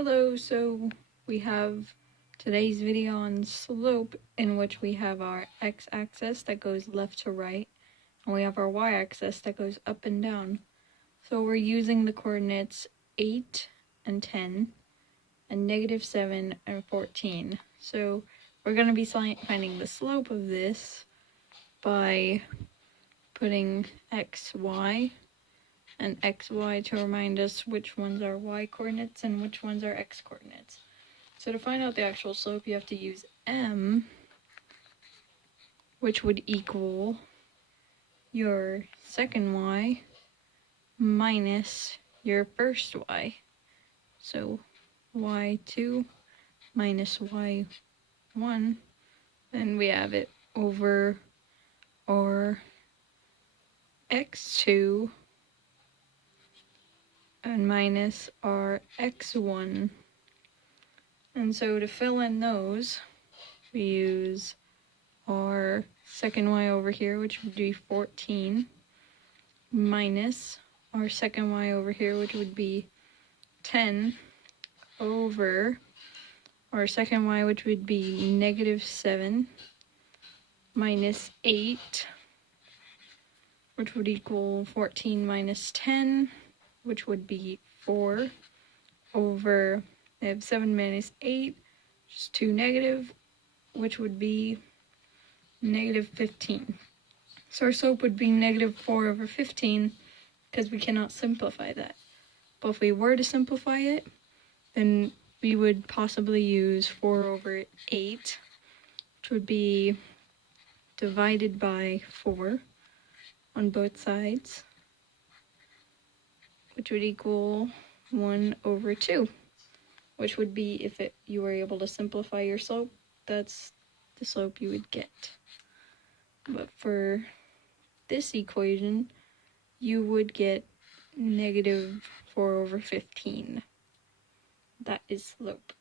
Hello, so we have today's video on slope, in which we have our x-axis that goes left to right, and we have our y-axis that goes up and down. So we're using the coordinates 8 and 10, and -7 and 14. So we're going to be finding the slope of this by putting x, y, and xy to remind us which ones are y coordinates and which ones are x coordinates. So to find out the actual slope, you have to use m, which would equal your second y minus your first y. So y2 minus y1, then we have it over our x2 and minus our x1. And so to fill in those, we use our second y over here, which would be 14, minus our second y over here, which would be 10, over our second y, which would be -7, minus 8, which would equal 14 minus 10, which would be 4, over, I have 7 minus 8, just 2 negative, which would be -15. So our slope would be -4/15, because we cannot simplify that. But if we were to simplify it, then we would possibly use 4/8, which would be divided by 4 on both sides, which would equal 1/2, which would be, if you were able to simplify your slope, that's the slope you would get. But for this equation, you would get -4/15. That is slope.